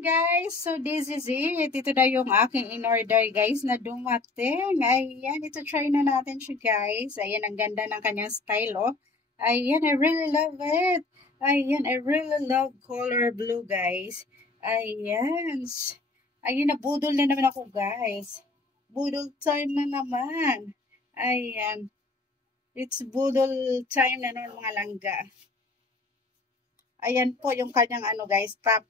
guys. So this is it. Ito na yung aking in-order guys na dumating. Ayan, ito try na natin siya guys. Ayan, ang ganda ng kanyang style oh. Ayan, I really love it. Ayan, I really love color blue guys. Ayan. Ayan, nabudol na naman ako guys. Budol time na naman. Ayan. It's budol time na naman mga langga. Ayan po yung kanyang ano guys, top.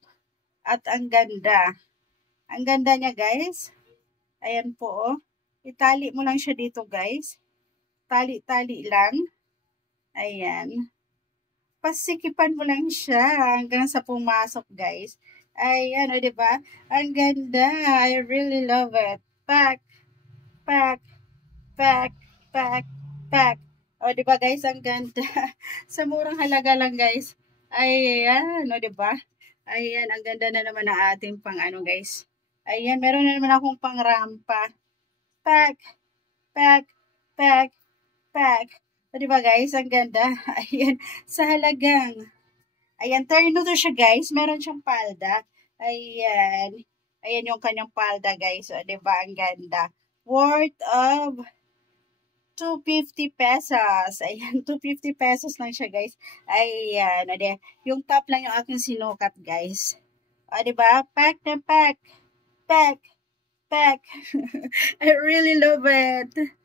At ang ganda. Ang ganda niya guys. Ayan po oh. Itali mo lang siya dito guys. Tali-tali lang. Ayan. Pasikipan mo lang siya hanggang sa pumasok guys. Ayan o diba? Ang ganda. I really love it. Pack. Pack. Pack. Pack. Pack. O diba guys? Ang ganda. Sa murang halaga lang guys. Ayan o diba? Ayan, ang ganda na naman ng ating pang ano guys. Ayan, meron na naman akong pang rampa. Pack, pack, pack, pack. O diba guys, ang ganda. Ayan, sa halagang. Ayan, terno to siya guys. Meron siyang palda. Ayan. Ayan yung kanyang palda guys. O diba, ang ganda. Worth of 250 pesos. Ayan, 250 pesos lang siya, guys. Ayan, ade. Yung top lang yung aking sinukat, guys. O, diba? Pack na pack. Pack. Pack. I really love it.